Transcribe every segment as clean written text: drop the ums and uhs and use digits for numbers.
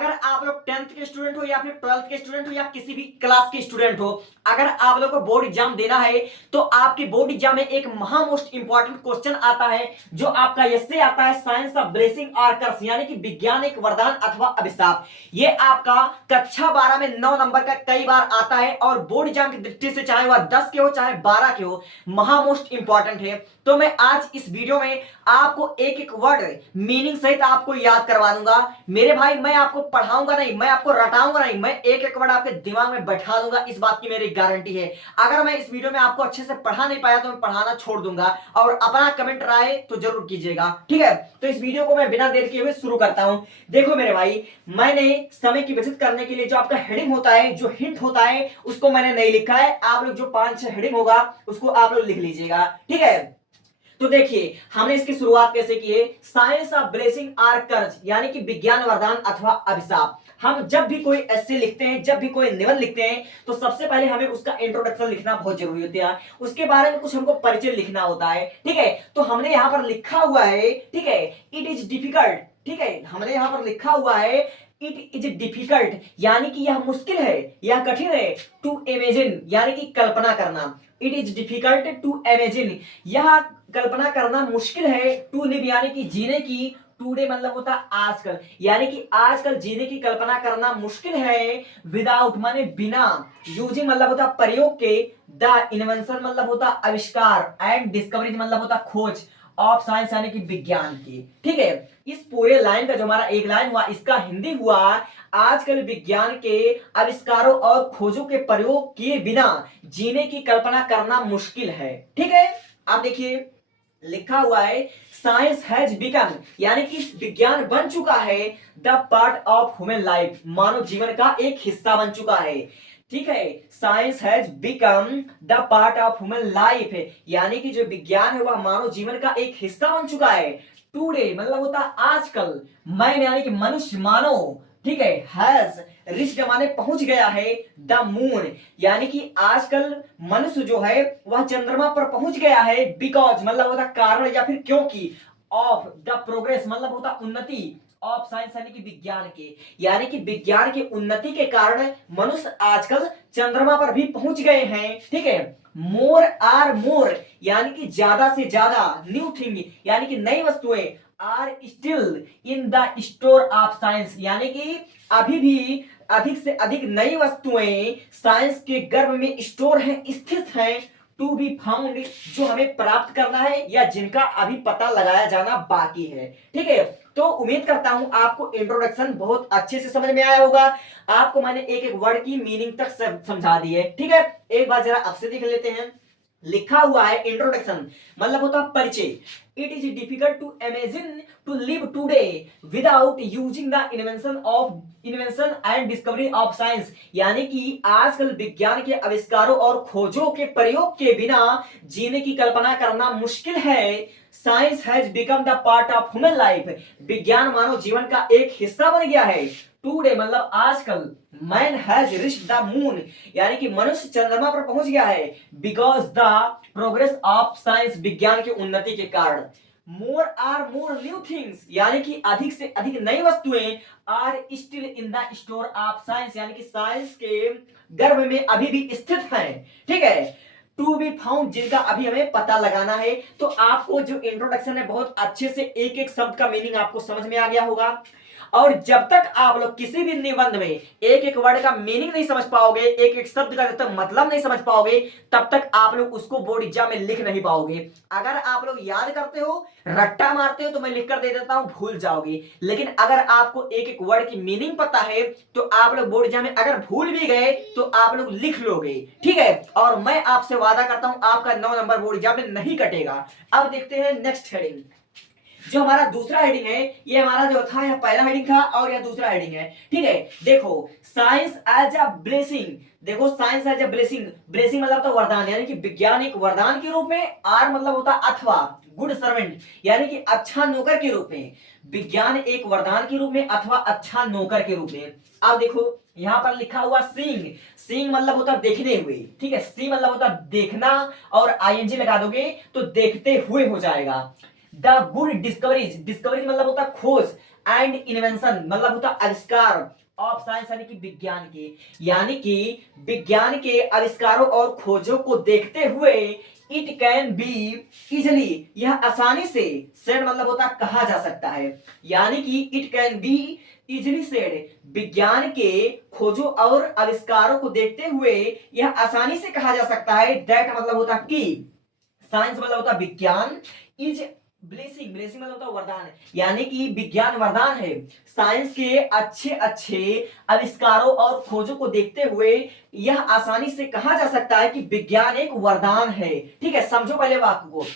अगर आप लोग 10th के स्टूडेंट हो या फिर 12th के स्टूडेंट हो या किसी भी क्लास के स्टूडेंट हो, अगर आप लोग को बोर्ड एग्जाम देना है तो आपके बोर्ड एग्जाम में एक महा मोस्ट इंपॉर्टेंट क्वेश्चन आता है जो आपका इससे आता है साइंस ऑफ ब्लेसिंग और कर्स, यानी कि विज्ञान एक वरदान अथवा अभिशाप। ये आपका कक्षा 12 में 9 नंबर का कई बार आता है और बोर्ड एग्जाम की दृष्टि से चाहे वह 10 के हो चाहे 12 के हो, महा मोस्ट इंपॉर्टेंट है। तो मैं आज इस वीडियो में आपको एक एक वर्ड मीनिंग सहित आपको याद करवा दूंगा। मेरे भाई मैं आपको पढ़ाऊंगा नहीं, मैं आपको रटाऊंगा नहीं, मैं एक एक वर्ड आपके दिमाग में बैठा दूंगा, इस बात की मेरी गारंटी है। अगर मैं इस वीडियो में आपको अच्छे से पढ़ा नहीं पाया तो मैं पढ़ाना छोड़ दूंगा और अपना कमेंट राय तो जरूर कीजिएगा, ठीक है। तो इस वीडियो को मैं बिना देर किए हुए शुरू करता हूं। देखो मेरे भाई, मैंने समय की बचत करने के लिए जो आपका हेडिंग होता है, जो हिंट होता है, उसको मैंने नहीं लिखा है। आप लोग जो 5-6 हेडिंग होगा उसको आप लोग लिख लीजिएगा, ठीक है। तो देखिए हमने इसकी शुरुआत कैसे की है, साइंस ऑफ ब्लेसिंग आर कर्ज, यानी कि विज्ञान वरदान अथवा अभिशाप। हम जब भी कोई एस्से लिखते हैं, जब भी कोई निबंध लिखते हैं, तो सबसे पहले हमें उसका इंट्रोडक्शन लिखना बहुत जरूरी होता है, उसके बारे में कुछ हमको परिचय लिखना होता है, ठीक है। तो हमने यहाँ पर लिखा हुआ है, ठीक है, इट इज डिफिकल्ट, ठीक है, हमने यहाँ पर लिखा हुआ है इट इज डिफिकल्ट, यानी कि यह मुश्किल है, यह कठिन है, टू इमेजिन, यानी कि कल्पना करना। It is difficult to imagine, यह कल्पना करना मुश्किल है, टू लिव यानी कि जीने की, टूडे मतलब होता आजकल, यानी कि आजकल जीने की कल्पना करना मुश्किल है, विदाउट माने बिना, यूजिंग मतलब होता प्रयोग के, द इन्वेंशन मतलब होता आविष्कार, एंड डिस्कवरी मतलब होता खोज, ऑफ साइंस यानी कि विज्ञान की, ठीक है। इस पूरे लाइन का जो हमारा एक लाइन हुआ, इसका हिंदी हुआ आजकल विज्ञान के आविष्कारों और खोजों के प्रयोग किए बिना जीने की कल्पना करना मुश्किल है, ठीक है। आप देखिए लिखा हुआ है साइंस हैज बिकम, यानी कि विज्ञान बन चुका है, the part of human life, मानव जीवन का एक हिस्सा बन चुका है, ठीक है। Science has become the part of human life, यानी कि जो विज्ञान है वह मानव जीवन का एक हिस्सा बन चुका है। टुडे मतलब होता आजकल, मैन यानी कि मनुष्य, मानव, ठीक है, हैज रिच्ड माने पहुंच गया है, द मून, यानी कि आजकल मनुष्य जो है वह चंद्रमा पर पहुंच गया है, बिकॉज मतलब होता कारण या फिर क्योंकि, ऑफ द प्रोग्रेस मतलब होता उन्नति, ऑफ साइंस यानी कि विज्ञान के, यानी कि विज्ञान की उन्नति के कारण मनुष्य आजकल चंद्रमा पर भी पहुंच गए हैं, ठीक है। मोर आर मोर, यानी कि ज्यादा से ज्यादा, न्यू थिंग यानी कि नई वस्तुएं, are still in the store of science, यानी कि अभी भी अधिक से अधिक नई वस्तुएं साइंस के गर्भ में स्टोर हैं, स्थित हैं, टू बी फाउंड, जो हमें प्राप्त करना है या जिनका अभी पता लगाया जाना बाकी है, ठीक है। तो उम्मीद करता हूं आपको इंट्रोडक्शन बहुत अच्छे से समझ में आया होगा। आपको मैंने एक एक वर्ड की मीनिंग तक समझा दी है, ठीक है। एक बार जरा आपसे देख लेते हैं, लिखा हुआ है इंट्रोडक्शन मतलब होता परिचय, it is difficult to imagine to live today without using the invention and discovery of science, यानी कि आजकल विज्ञान के आविष्कारों और खोजों के प्रयोग के बिना जीने की कल्पना करना मुश्किल है। Science has become the part of human life, विज्ञान मानव जीवन का एक हिस्सा बन गया है। टुडे मतलब आजकल, man has reached the moon, यानी कि मनुष्य चंद्रमा पर पहुंच गया है, because the progress of science, विज्ञान की उन्नति के कारण। More or more new things, यानी कि अधिक से अधिक नई वस्तुएं, are still in the store of science, यानी कि साइंस के गर्भ में अभी भी स्थित हैं, ठीक है। टू बी फाउंड, जिनका अभी हमें पता लगाना है। तो आपको जो इंट्रोडक्शन है बहुत अच्छे से एक एक शब्द का मीनिंग आपको समझ में आ गया होगा। और जब तक आप लोग किसी भी निबंध में एक एक वर्ड का मीनिंग नहीं समझ पाओगे, एक एक शब्द का जब तक मतलब नहीं समझ पाओगे, तब तक आप लोग उसको बोर्ड एग्जाम में लिख नहीं पाओगे। अगर आप लोग याद करते हो, रट्टा मारते हो, तो मैं लिख कर दे देता हूं, भूल जाओगे। लेकिन अगर आपको एक एक वर्ड की मीनिंग पता है तो आप लोग बोर्ड एग्जाम में अगर भूल भी गए तो आप लोग लिख लोगे, ठीक है। और मैं आपसे वादा करता हूं आपका 9 नंबर बोर्ड एग्जाम में नहीं कटेगा। अब देखते हैं नेक्स्ट हेडिंग। जो हमारा दूसरा हेडिंग है, ये हमारा जो था, यह पहला हेडिंग था और यह दूसरा हेडिंग है, ठीक है। देखो साइंस एज अ ब्लेसिंग, देखो science as a blessing, blessing मतलब तो वरदान, यानी कि विज्ञान एक वरदान के रूप में, आर मतलब होता अथवा, गुड सर्वेंट यानी कि अच्छा नौकर के रूप में, विज्ञान एक वरदान के रूप में अथवा अच्छा नौकर के रूप में। अब देखो यहां पर लिखा हुआ सींग, सींग मतलब होता देखने हुए, ठीक है, सी मतलब होता देखना और आईएनजी लगा दोगे तो देखते हुए हो जाएगा। द गुड डिस्कवरीज, डिस्कवरीज मतलब होता खोज, एंड इन्वेंशन मतलब होता आविष्कार ऑफ साइंस यानी कि विज्ञान के, यानी कि विज्ञान के आविष्कारों और खोजों को देखते हुए इट कैन बी इजली, यह आसानी से सेड मतलब होता कहा जा सकता है, यानी कि it can be easily said, विज्ञान के खोजों और आविष्कारों को देखते हुए यह आसानी से कहा जा सकता है दैट मतलब होता कि साइंस मतलब होता विज्ञान इज ब्लेसिंग, ब्लेसिंग मतलब होता वरदान, यानी कि विज्ञान वरदान है। साइंस के अच्छे अच्छे आविष्कारों और खोजों को देखते हुए यह आसानी से कहा जा सकता है कि विज्ञान एक वरदान है। ठीक है, समझो पहले वाक्य को।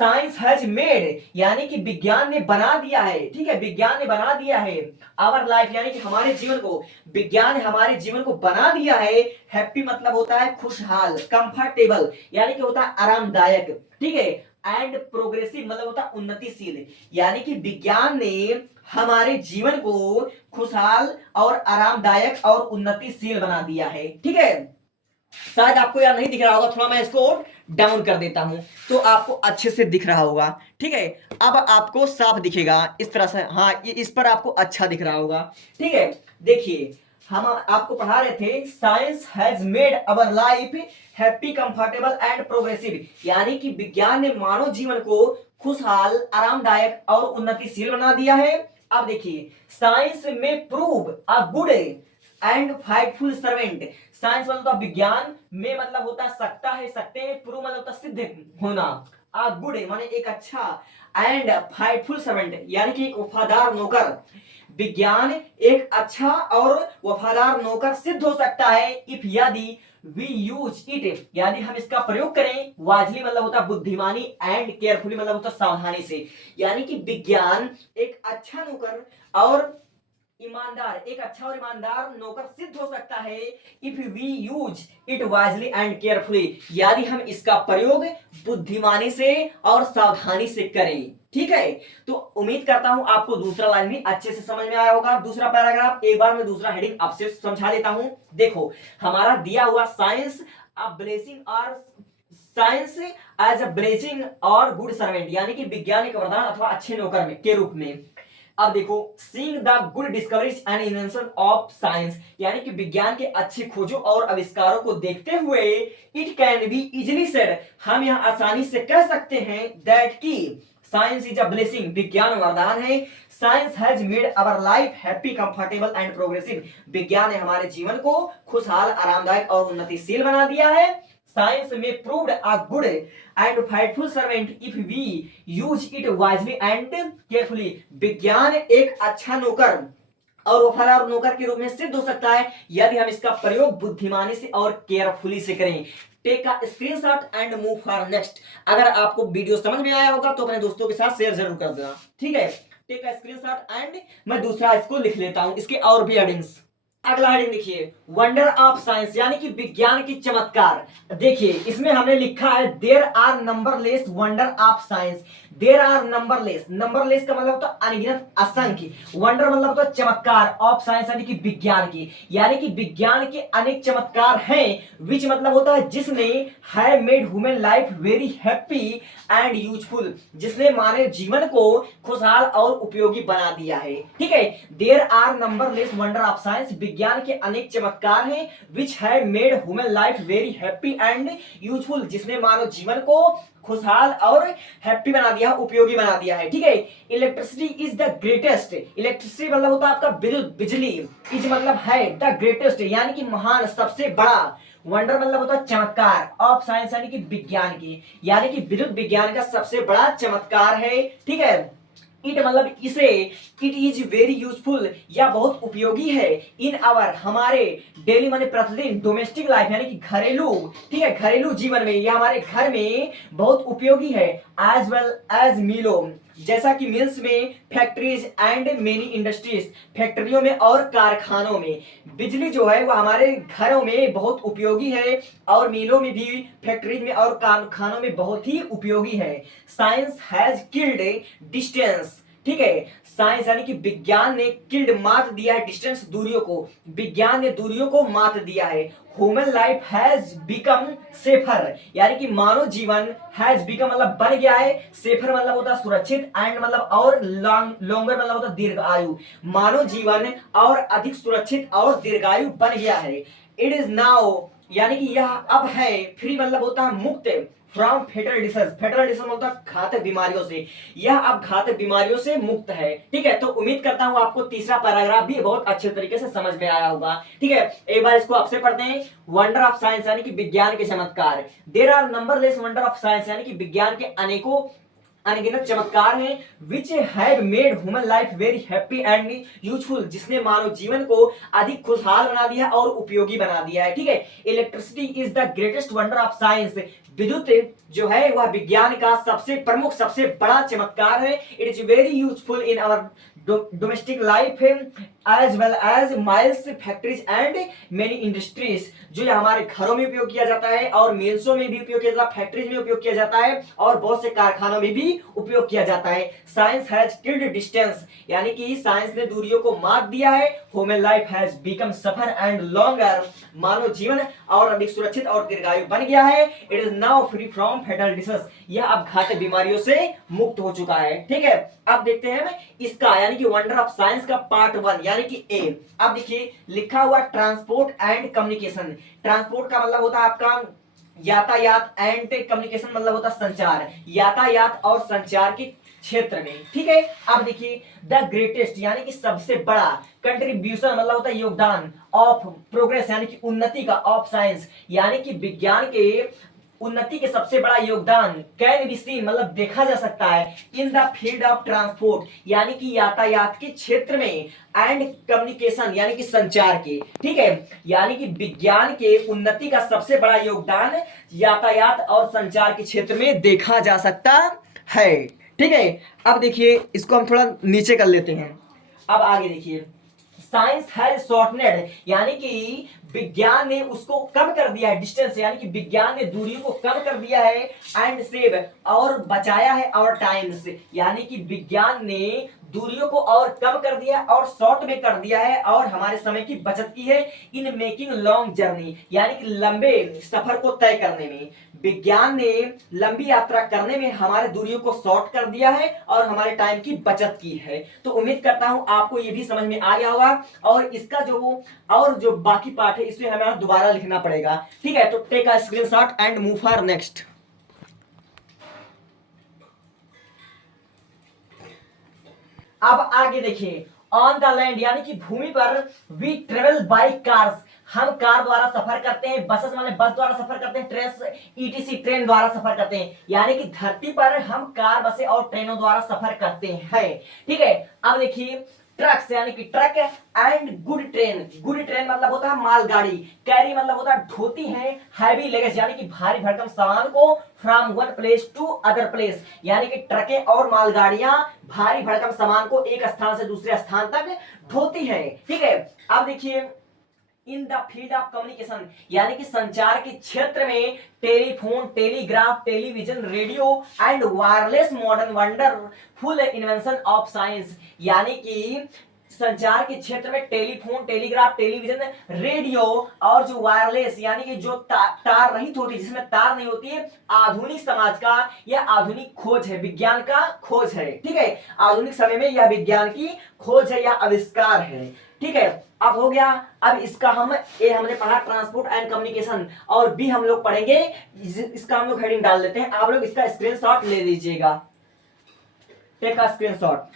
साइंस हैज मेड यानी कि विज्ञान ने बना दिया है, ठीक है, विज्ञान ने बना दिया है आवर लाइफ यानी कि हमारे जीवन को, विज्ञान ने हमारे जीवन को बना दिया है। हैप्पी मतलब होता है खुशहाल, कंफर्टेबल यानी कि होता है आरामदायक, ठीक है, एंड प्रोग्रेसिव मतलब होता है उन्नतिशील, यानी कि विज्ञान ने हमारे जीवन को खुशहाल और आरामदायक और उन्नतिशील बना दिया है। ठीक है, शायद आपको यार नहीं दिख रहा होगा, थोड़ा मैं इसको डाउन कर देता हूं तो आपको अच्छे से दिख रहा होगा। ठीक है, अब आपको साफ दिखेगा इस तरह से, हाँ इस पर आपको अच्छा दिख रहा होगा। ठीक है, देखिए हम आपको पढ़ा रहे थे science has made our life happy comfortable and progressive, यानी कि विज्ञान ने मानव जीवन को खुशहाल आरामदायक और उन्नतिशील बना दिया है। अब देखिए साइंस में prove a good and faithful servant, science मतलब होता विज्ञान में मतलब होता सकता है, सकते हैं, प्रूव मतलब होता सिद्ध होना, आ गुड माने एक अच्छा, एंड फाइटफुल सर्वेंट यानी कि एक वफादार नौकर, विज्ञान एक अच्छा और वफादार नौकर सिद्ध हो सकता है इफ यदि वी यूज इट यानी हम इसका प्रयोग करें, वाजली मतलब होता बुद्धिमानी, एंड केयरफुली मतलब होता सावधानी से, यानी कि विज्ञान एक अच्छा नौकर और ईमानदार, एक अच्छा और ईमानदार नौकर सिद्ध हो सकता है if we use it wisely and carefully, यदि हम इसका प्रयोग बुद्धिमानी से और सावधानी से करें। ठीक है, तो उम्मीद करता हूं आपको दूसरा लाइन भी अच्छे से समझ में आया होगा। दूसरा पैराग्राफ एक बार मैं दूसरा हेडिंग आपसे समझा देता हूं। देखो हमारा दिया हुआ साइंस अ ब्लेसिंग और साइंस एज अ ब्लेसिंग और गुड सर्वेंट, यानी कि विज्ञान एक वरदान अथवा अच्छे नौकर में के रूप में। अब देखो seeing the good discoveries and invention of science, यानी कि विज्ञान के अच्छी खोजों और आविष्कारों को देखते हुए it can be easily said, हम यह आसानी से कह सकते हैं दैट की साइंस इज अ ब्लेसिंग, विज्ञान वरदान है। Science has made our life happy comfortable and progressive, विज्ञान ने हमारे जीवन को खुशहाल आरामदायक और उन्नतिशील बना दिया है। साइंस में proved a good and faithful servant if we use it wisely and carefully, विज्ञान एक अच्छा नौकर और वफादार नौकर के रूप में सिद्ध हो सकता है यदि हम इसका प्रयोग बुद्धिमानी से और केयरफुली से करें। Take a screenshot and move for next, अगर आपको वीडियो समझ में आया होगा तो अपने दोस्तों के साथ शेयर जरूर कर देना। ठीक है, टेक अ स्क्रीनशॉट एंड मैं दूसरा इसको लिख लेता हूं, इसके और भी हेडिंग्स। अगला हेडिंग देखिए वंडर ऑफ साइंस, यानी कि विज्ञान की चमत्कार। देखिए इसमें हमने लिखा है there are numberless wonder of science, there are numberless, numberless का मतलब होता है अनगिनत, असंख्य, वंडर मतलब होता है चमत्कार, ऑफ साइंस यानी कि विज्ञान की, यानी कि विज्ञान के अनेक चमत्कार हैं, विच मतलब होता है जिसने have made human life very happy and useful, जिसने मानव जीवन को खुशहाल और उपयोगी बना दिया है। ठीक है, there are numberless wonder of science, विज्ञान के अनेक चमत्कार हैं which have made human life very happy and useful, जिसने मानव जीवन को खुशहाल और हैप्पी बना दिया, उपयोगी बना दिया है। ठीक है, electricity is the greatest, electricity मतलब होता है आपका विद्युत, बिजली, इज मतलब है, द ग्रेटेस्ट यानी कि महान, सबसे बड़ा, वंडर मतलब होता है चमत्कार, ऑफ साइंस यानी कि विज्ञान की, यानी कि विद्युत विज्ञान का सबसे बड़ा चमत्कार है। ठीक है, इट मतलब इसे, इट इज वेरी यूजफुल या बहुत उपयोगी है, इन आवर हमारे डेली माने प्रतिदिन, डोमेस्टिक लाइफ यानी कि घरेलू, ठीक है घरेलू जीवन में, यह हमारे घर में बहुत उपयोगी है, एज वेल एज मीलो, जैसा कि मिल्स में, फैक्ट्रीज एंड मेनी इंडस्ट्रीज, फैक्ट्रियों में और कारखानों में, बिजली जो है वह हमारे घरों में बहुत उपयोगी है और मिलों में भी, फैक्ट्रीज में और कारखानों में बहुत ही उपयोगी है। साइंस हैज किल्ड डिस्टेंस, ठीक है, साइंस यानी कि विज्ञान ने किल्ड मात दिया है, डिस्टेंस दूरियों को, विज्ञान ने दूरियों को मात दिया है, human life has become safer, यानी कि मानव जीवन हैज बिकम मतलब बन गया है, सेफर मतलब होता है सुरक्षित, एंड मतलब और लॉन्गर मतलब होता है दीर्घ आयु, मानव जीवन और अधिक सुरक्षित और दीर्घायु बन गया है। इट इज नाउ, यानी कि यह अब है, फ्री मतलब होता है मुक्त, from fatal disease, fatal disease मतलब होता है घातक बीमारियों से, यह अब घातक बीमारियों से मुक्त है। ठीक है, तो उम्मीद करता हूं आपको तीसरा पैराग्राफ भी बहुत अच्छे तरीके से समझ में आया होगा। ठीक है, एक बार इसको आपसे पढ़ते हैं। वंडर ऑफ साइंस यानी कि विज्ञान के चमत्कार, there are numberless wonder of science, यानी कि विज्ञान के अनेकों अनगिनत चमत्कार हैं, which have made human life very happy and useful, जिसने मानव जीवन को अधिक खुशहाल बना दिया और उपयोगी बना दिया है। ठीक है, electricity is the greatest wonder of science, विद्युत जो है वह विज्ञान का सबसे प्रमुख सबसे बड़ा चमत्कार है। It is very useful in our domestic life as well as mills factories and many industries, जो हमारे घरों में उपयोग किया जाता है और मिल्सों में भी उपयोग किया जाता है, फैक्ट्रीज में उपयोग किया जाता है और बहुत से कारखानों में भी उपयोग किया जाता है। साइंस हैज किल्ड डिस्टेंस, यानी कि साइंस ने दूरियों को मात दिया है। Human life has become safer and longer, मानव जीवन और अधिक सुरक्षित और दीर्घायु बन गया है। It is now free from fatal disease, यह अब घातक बीमारियों से मुक्त हो चुका है। ठीक है, अब देखते हैं इसका यानी कि वंडर ऑफ साइंस का पार्ट 1 यानी कि ए। अब देखिए लिखा हुआ ट्रांसपोर्ट एंड कम्युनिकेशन, ट्रांसपोर्ट का मतलब होता है आपका यातायात, एंड कम्युनिकेशन मतलब होता है संचार, यातायात और संचार के क्षेत्र में। ठीक है, अब देखिए द ग्रेटेस्ट यानी कि सबसे बड़ा, कंट्रीब्यूशन मतलब होता है योगदान, ऑफ प्रोग्रेस यानी कि उन्नति का, ऑफ साइंस यानी कि विज्ञान के उन्नति के सबसे बड़ा योगदान, कैन बी सीन मतलब देखा जा सकता है, in the field of transport यानी कि यातायात के क्षेत्र में, एंड कम्युनिकेशन यानी कि संचार के। ठीक है, यानी कि विज्ञान के उन्नति का सबसे बड़ा योगदान यातायात और संचार के क्षेत्र में देखा जा सकता है। ठीक है, अब देखिए इसको हम थोड़ा नीचे कर लेते हैं। अब आगे देखिए, साइंस हैज शॉर्टनेड यानी कि विज्ञान ने उसको कम कर दिया है, डिस्टेंस यानी कि विज्ञान ने दूरियों को कम कर दिया है, एंड सेव और बचाया है आवर टाइम्स, यानी कि विज्ञान ने दूरियों को और कम कर दिया और शॉर्ट में कर दिया है और हमारे समय की बचत की है। इन मेकिंग लॉन्ग जर्नी यानी कि लंबे सफर को तय करने में, विज्ञान ने लंबी यात्रा करने में हमारे दूरियों को शॉर्ट कर दिया है और हमारे टाइम की बचत की है। तो उम्मीद करता हूं आपको ये भी समझ में आ गया होगा, और इसका जो बाकी पार्ट है इसमें हमें दोबारा लिखना पड़ेगा। ठीक है, तो take a screenshot and move for next. अब आगे देखिए, ऑन द लैंड यानी कि भूमि पर, वी ट्रेवल बाय कार्स, हम कार द्वारा सफर करते हैं, बसेस वाले बस द्वारा सफर करते हैं, ट्रेन ईटीसी ट्रेन द्वारा सफर करते हैं, यानी कि धरती पर हम कार बसें और ट्रेनों द्वारा सफर करते हैं। ठीक है, अब देखिए ट्रक्स यानी कि truck and good train, good train मतलब होता है मालगाड़ी, कैरी मतलब होता है ढोती है, हैवी लगेज यानी कि भारी भरकम सामान को from one place to other place, यानी कि ट्रकें और मालगाड़ियां भारी भरकम सामान को एक स्थान से दूसरे स्थान तक ढोती है। ठीक है, अब देखिए in the field of communication यानी कि संचार के क्षेत्र में, telephone, telegraph, television, radio and wireless modern wonderful invention of science, यानी कि संचार के क्षेत्र में टेलीफोन, टेलीग्राफ, टेलीविजन, रेडियो और जो वायरलेस यानी कि जो तार रहित होती है, जिसमें तार नहीं होती है, आधुनिक समाज का यह आधुनिक खोज है, विज्ञान का खोज है। ठीक है, आधुनिक समय में यह विज्ञान की खोज है या आविष्कार है। ठीक है, अब हो गया। अब इसका हमने पढ़ा ट्रांसपोर्ट एंड कम्युनिकेशन, और बी हम लोग पढ़ेंगे, इसका हम लोग हेडिंग डाल देते हैं, आप लोग इसका स्क्रीनशॉट ले लीजिएगा, टेक का स्क्रीनशॉट।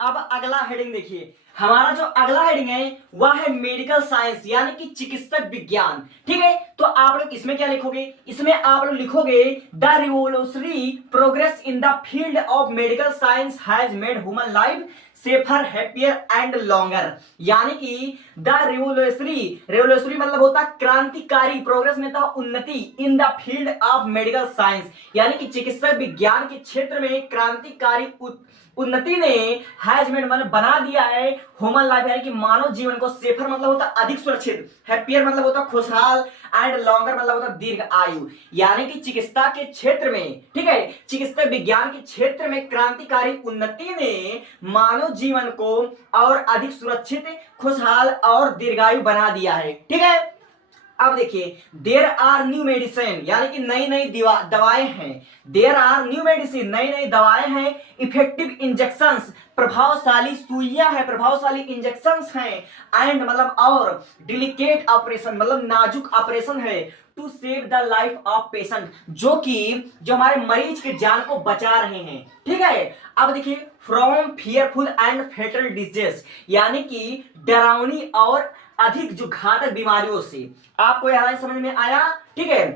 अब अगला हेडिंग देखिए, हमारा जो अगला हेडिंग है वह है मेडिकल साइंस यानी कि चिकित्सक विज्ञान। ठीक है, तो आप लोग इसमें क्या लिखोगे, इसमें आप लोग लिखोगे the revolutionary progress in the field of medical science has made human life safer, happier and longer, यानी कि द रिवोल्यूशनरी मतलब होता है क्रांतिकारी, प्रोग्रेस में था उन्नति, in the field of medical science यानी कि चिकित्सा विज्ञान के क्षेत्र में क्रांतिकारी उन्नति ने हैज मेड मतलब बना दिया है ह्यूमन लाइफ यानी कि मानव जीवन को सेफर मतलब होता अधिक सुरक्षित, हैप्पियर मतलब होता खुशहाल, एंड लॉन्गर मतलब होता दीर्घ आयु। यानी कि चिकित्सा के क्षेत्र में, ठीक है, चिकित्सा विज्ञान के क्षेत्र में क्रांतिकारी उन्नति ने मानव जीवन को और अधिक सुरक्षित, खुशहाल और दीर्घायु बना दिया है। ठीक है, अब देखिए देयर आर न्यू मेडिसिन यानी कि नई नई दवाएं हैं। देयर आर न्यू मेडिसिन नई नई दवाएं हैं। इफेक्टिव इंजेक्शंस प्रभावशाली सुइयां हैं, प्रभावशाली इंजेक्शंस हैं। एंड मतलब और डिलिकेट ऑपरेशन मतलब नाजुक ऑपरेशन है to save the life of patient जो हमारे मरीज के जान को बचा रहे हैं। ठीक है, अब देखिए from fearful and fatal disease यानी कि डरावनी और अधिक जो घातक बीमारियों से। आपको यहां समझ में आया? ठीक है,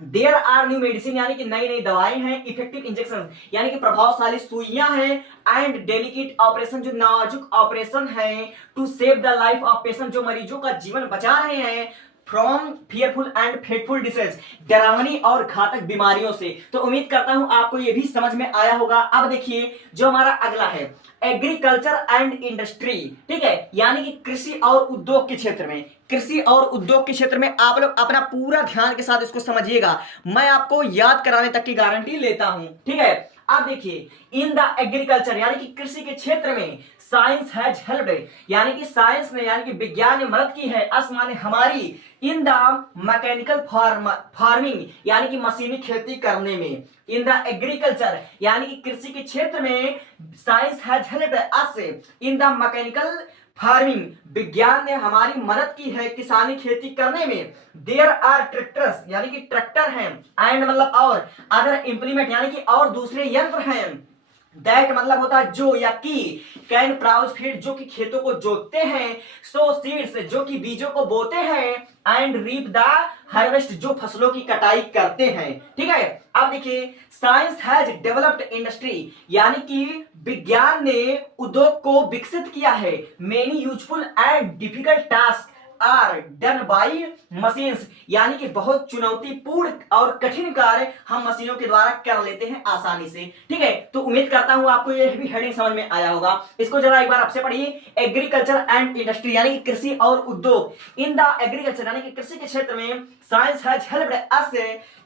देयर आर न्यू मेडिसिन यानी कि नई नई दवाएं हैं। इफेक्टिव इंजेक्शन यानी कि प्रभावशाली सुइयां हैं। एंड डेलिकेट ऑपरेशन जो नाजुक ऑपरेशन है। To save the life of patient जो मरीजों का जीवन बचा रहे हैं। From fearful and fateful disease डरावनी और घातक बीमारियों से। तो उम्मीद करता हूं आपको यह भी समझ में आया होगा। अब देखिए जो हमारा अगला है एग्रीकल्चर एंड इंडस्ट्री। ठीक है, यानी कि कृषि और उद्योग के क्षेत्र में, कृषि और उद्योग के क्षेत्र में आप लोग अपना पूरा ध्यान के साथ इसको समझिएगा। मैं आपको याद कराने तक की गारंटी लेता हूं। ठीक है, आप देखिए इन द एग्रीकल्चर यानी कि कृषि के क्षेत्र में साइंस हैज हेल्प्ड यानी कि साइंस ने यानी कि विज्ञान ने मदद की है। अस माने हमारी, इन द मैकेनिकल फार्मिंग यानी कि मशीनी खेती करने में। इन द एग्रीकल्चर यानी कि कृषि के क्षेत्र में science has helped us in the mechanical farming विज्ञान ने हमारी मदद की है किसानी खेती करने में। देयर आर ट्रैक्टर्स यानी कि ट्रैक्टर हैं। एंड मतलब और अदर इंप्लीमेंट यानी कि और दूसरे यंत्र हैं। दैट मतलब होता है जो या की कैन प्राउज फीड जो कि खेतों को जोतते हैं। सो सीड्स जो कि बीजों को बोते हैं। एंड रीप द हार्वेस्ट जो फसलों की कटाई करते हैं। ठीक है, अब देखिए साइंस हैज डेवलप्ड इंडस्ट्री यानी कि विज्ञान ने उद्योग को विकसित किया है। Many useful and difficult task are done by machines यानी कि बहुत चुनौतीपूर्ण और कठिन कार्य हम मशीनों के द्वारा कर लेते हैं आसानी से। ठीक है, तो उम्मीद करता हूं आपको यह भी हेडिंग समझ में आया होगा। इसको जरा एक बार आपसे पढ़िए एग्रीकल्चर एंड इंडस्ट्री यानी कि कृषि और उद्योग। इन द एग्रीकल्चर यानी कि कृषि के क्षेत्र में science has helped us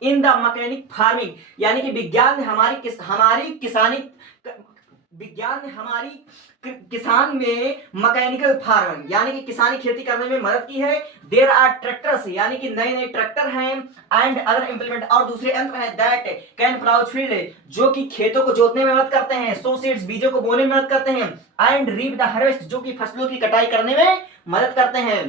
in the mechanic farming यानी कि विज्ञान ने हमारी किसान में मैकेनिकल फार्म यानी कि किसानी खेती करने में मदद की है। देयर आर ट्रैक्टर्स यानी कि नए नए ट्रैक्टर हैं। एंड अदर इंप्लीमेंट और दूसरे यंत्र हैं। दैट कैन प्लाउ फील्ड जो कि खेतों को जोतने में मदद करते हैं। सो सीड्स बीजों को बोने में मदद करते हैं। एंड रीप द हार्वेस्ट जो कि फसलों की कटाई करने में मदद करते हैं।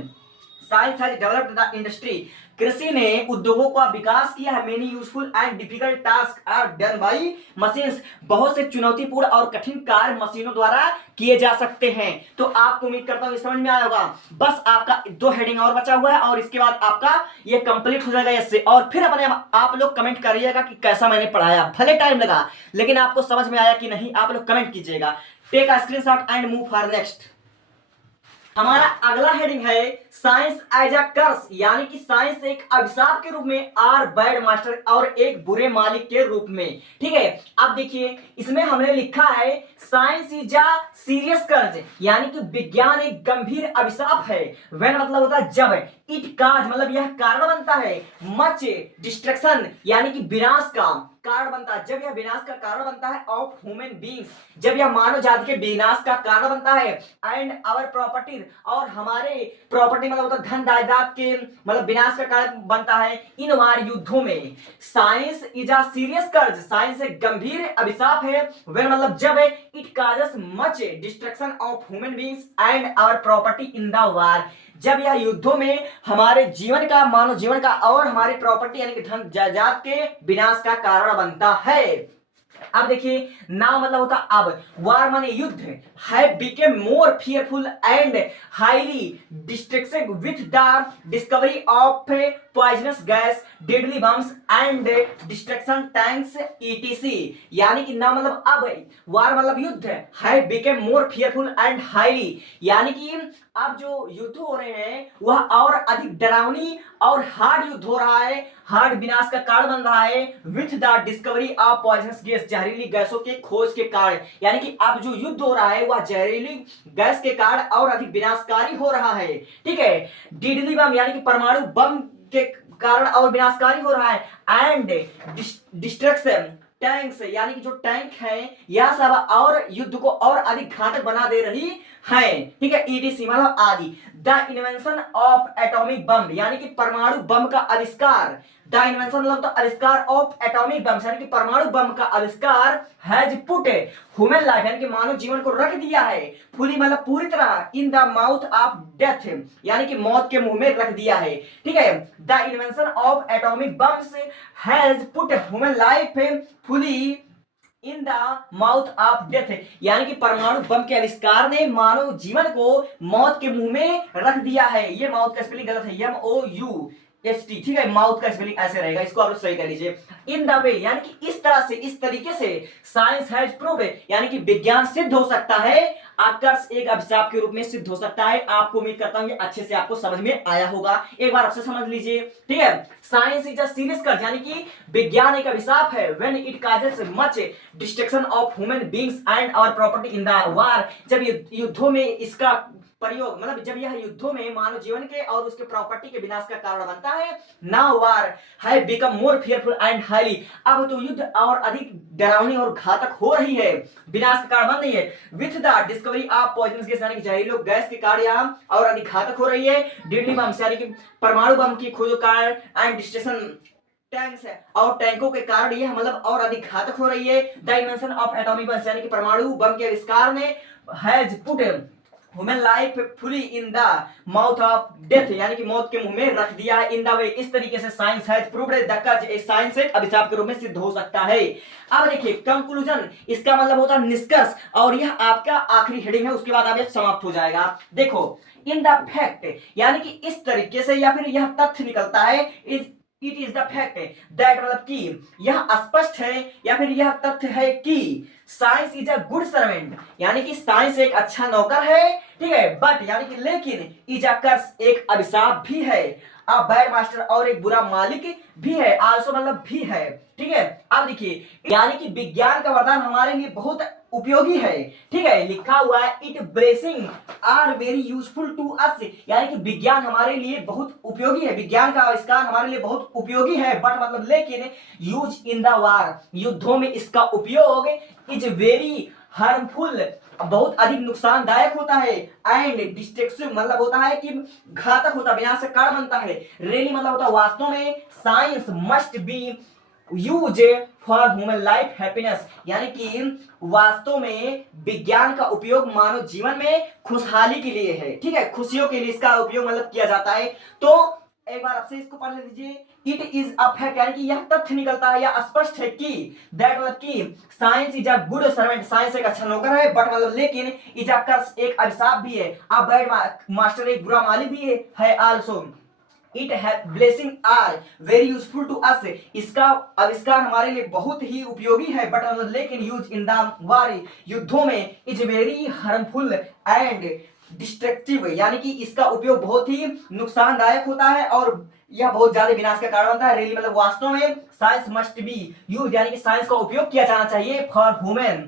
Science has developed the industry कृषि ने उद्योगों का विकास किया है। Many useful and difficult task are done by machines बहुत से चुनौतीपूर्ण और कठिन कार्य मशीनों द्वारा किए जा सकते हैं। तो आपको उम्मीद करता हूं समझ में आया होगा। बस आपका 2 हेडिंग और बचा हुआ है और इसके बाद आपका ये कंप्लीट हो जाएगा इससे। और फिर अपने आप लोग कमेंट करिएगा कि कैसा मैंने पढ़ाया। भले टाइम लगा लेकिन आपको समझ में आया कि नहीं, आप लोग कमेंट कीजिएगा। Take a screenshot and move for next. हमारा अगला हेडिंग है साइंस एज अ कर्स यानी कि साइंस एक अभिशाप के रूप में आर बैड मास्टर और एक बुरे मालिक के रूप में। ठीक है, अब देखिए इसमें हमने लिखा है साइंस इज अ सीरियस कर्ज यानी कि विज्ञान एक गंभीर अभिशाप है। व्हेन मतलब होता है जब, इट काज मतलब यह कारण बनता है, मच डिस्ट्रक्शन यानी कि विनाश का कारण बनता है। जब यह विनाश का कारण बनता है ऑफ ह्यूमन बींग्स जब यह मानव जाति के विनाश का कारण बनता है। एंड आवर प्रॉपर्टी और हमारे प्रॉपर्टी मतलब होता है धन जायदाद के मतलब विनाश का कारण बनता है इन वार युद्धों में। Science is a serious curse science एक गंभीर अभिशाप है। व्हेन मतलब जब it causes much destruction of human beings and our property in the war जब यह युद्धों में हमारे जीवन का, मानव जीवन का और हमारी प्रॉपर्टी यानी कि धन जायदाद के विनाश का कारण बनता है। अब देखिए नाउ मतलब होता अब, वार माने युद्ध, है became more fearful and highly distracting with the discovery of poisonous gas, deadly bombs and destruction tanks etc यानी कि ना मतलब अब, वार मतलब युद्ध, है became more fearful and highly यानी कि अब जो युद्ध हो रहे हैं वह और अधिक डरावनी और हार्ड युद्ध हो रहा है, हार्ड विनाश का कारण बन रहा है। With the discovery of poisonous gas इस जहरीली गैसों के खोज के कारण, यानी कि अब जो युद्ध हो रहा है वह जहरीली गैस के कारण और अधिक विनाशकारी हो रहा है। ठीक है, डिडली बम यानी कि परमाणु बम के कारण और विनाशकारी हो रहा है। एंड डिस्ट्रक्शन टैंक्स यानी कि जो टैंक है यह सब और युद्ध को और अधिक घातक बना दे रही है। ठीक है, ईडीसी मतलब आदि। The invention of atomic bomb यानी कि परमाणु बम का आविष्कार, द इन्वेंशन मतलब तो आविष्कार ऑफ एटॉमिक बम यानी कि परमाणु बम का आविष्कार हैज पुट ह्यूमन लाइफ यानी कि मानव जीवन को रख दिया है फुली मतलब पूरी तरह इन द माउथ ऑफ डेथ यानी कि मौत के मुंह में रख दिया है। ठीक है, the invention of atomic bombs has put human life fully in the mouth of death यानी कि परमाणु बम के आविष्कार ने मानव जीवन को मौत के मुंह में रख दिया है। ये माउथ का स्पेलिंग गलत है, MOUST। ठीक है, माउथ का स्पेलिंग ऐसे रहेगा, इसको आप लोग सही कर लीजिए। इन द वे यानी कि इस तरह से, इस तरीके से साइंस हैज प्रूव यानी कि विज्ञान सिद्ध हो सकता है, आकर्ष एक अभिशाप के रूप में सिद्ध हो सकता है। आपको उम्मीद करता हूं कि अच्छे से आपको समझ में आया होगा, एक बार आपसे समझ लीजिए। ठीक है, साइंस इज अ सीरियस कर्ज यानी कि विज्ञान एक अभिशाप है when it causes much destruction of human beings and our property in the war. जब युद्धों में इसका प्रयोग मतलब जब यह युद्धों में मानव जीवन के और उसके प्रॉपर्टी के विनाश का कारण बनता है। Now war have become more fearful and highly, अब तो युद्ध और अधिक डरावनी और घातक हो रही है, विनाश का कारण बन रही है। With the discovery of poisonous gas यानी कि जहरीले गैस के कारण यह और अधिक घातक हो रही है। डेडली बम यानी कि परमाणु बम की खोज कारण एंड डिस्ट्रक्शन टैंक्स है और टैंकों के कारण यह मतलब और अधिक घातक हो रही है। The invention of atomic bomb यानी कि परमाणु बम के आविष्कार ने has put human life fully in the mouth of death यानी कि मौत के मुंह में रख दिया है। इन द वे इस तरीके से साइंस हैज प्रूव्ड दैट एक साइंस एक अभिशाप के रूप में सिद्ध हो सकता है। अब देखिए कंक्लूजन, इसका मतलब होता है निष्कर्ष, और यह आपका आखिरी हेडिंग है, उसके बाद आप ये समाप्त हो जाएगा। देखो, इन द फैक्ट यानी कि इस तरीके से या फिर यह तथ्य निकलता है, it is the fact that मतलब कि यह स्पष्ट है या फिर यह तथ्य है कि science is a good servant यानी कि साइंस एक अच्छा नौकर है। ठीक है, बट यानी कि लेकिन इज अ कर्स एक अभिशाप भी है, अ बैड मास्टर और एक बुरा मालिक भी है, आल्सो मतलब भी है। ठीक है, अब देखिए यानी कि विज्ञान का वरदान हमारे लिए बहुत उपयोगी है। ठीक है, लिखा हुआ है it blessing are very useful to us यानी कि विज्ञान हमारे लिए बहुत उपयोगी है, विज्ञान का आविष्कार हमारे लिए बहुत उपयोगी है, बट मतलब लेकिन यूज इन द वार युद्धों में इसका उपयोग इज वेरी हार्मफुल बहुत अधिक नुकसानदायक होता है। एंड डिस्ट्रक्टिव मतलब होता है कि घातक होता है, विनाशक कारण बनता है। रियली मतलब होता है वास्तव में। Science must be use for human life happiness यानी कि वास्तव में विज्ञान का उपयोग मानव जीवन में खुशहाली के लिए है। ठीक है, खुशियों के लिए इसका उपयोग मतलब किया जाता है। तो एक बार आपसे इसको पढ़ लीजिए, इट इज अ फैक्ट यानी कि यह तथ्य निकलता है या स्पष्ट है कि दैट मतलब कि science is a good servant science एक अच्छा नौकर है, बट मतलब लेकिन इज अ कर्स एक अभिशाप भी है, अ बैड मास्टर एक बुरा मालिक भी है also it have blessing are very useful to us इसका आविष्कार हमारे लिए बहुत ही उपयोगी है, बट मतलब लेकिन यूज इन द वार युद्धों में is very harmful and destructive यानी कि इसका उपयोग बहुत ही नुकसानदायक होता है और यह बहुत ज्यादा विनाश का कारण बनता है। रियली मतलब वास्तव में साइंस मस्ट बी यूज यानी कि साइंस का उपयोग किया जाना चाहिए फॉर ह्यूमन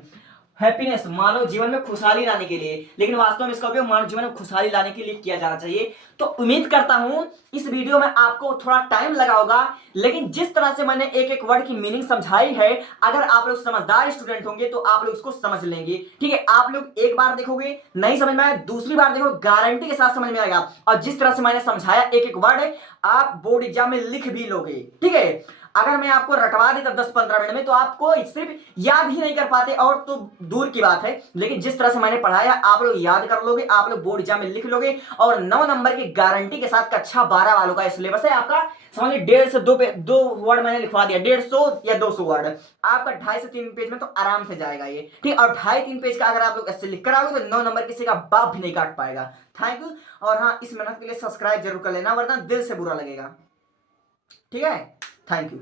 हैप्पीनेस मानव जीवन में खुशहाली लाने के लिए, लेकिन वास्तव में इसका उपयोग मानव जीवन में खुशहाली लाने के लिए किया जाना चाहिए। तो उम्मीद करता हूं इस वीडियो में आपको थोड़ा टाइम लगा होगा, लेकिन जिस तरह से मैंने एक एक वर्ड की मीनिंग समझाई है, अगर आप लोग समझदार स्टूडेंट होंगे तो आप लोग इसको समझ लेंगे। ठीक है, आप लोग एक बार देखोगे नहीं समझ में आया, दूसरी बार देखो गारंटी के साथ समझ में आएगा, और जिस तरह से मैंने समझाया एक एक वर्ड आप बोर्ड एग्जाम में लिख भी लोगे। ठीक है, अगर मैं आपको रटवा देता 10-15 मिनट में तो आपको सिर्फ याद ही नहीं कर पाते और तो दूर की बात है, लेकिन जिस तरह से मैंने पढ़ाया आप लोग याद कर लोगे, आप लोग बोर्ड एग्जाम में लिख लोगे और 9 नंबर की गारंटी के साथ कक्षा 12 वालों का सिलेबस है आपका। समझ लीजिए 1.5 से 2 वर्ड मैंने लिखवा दिया, 150 या 200 वर्ड आपका 2.5 से 3 पेज में तो आराम से जाएगा ये। ठीक, और 2.5-3 पेज का अगर आप लोग ऐसे लिख कर आओगे तो 9 नंबर किसी का बाप भी नहीं काट पाएगा। थैंक यू, और हाँ इस मेहनत के लिए सब्सक्राइब जरूर कर लेना वरना दिल से बुरा लगेगा। ठीक है, थैंक यू।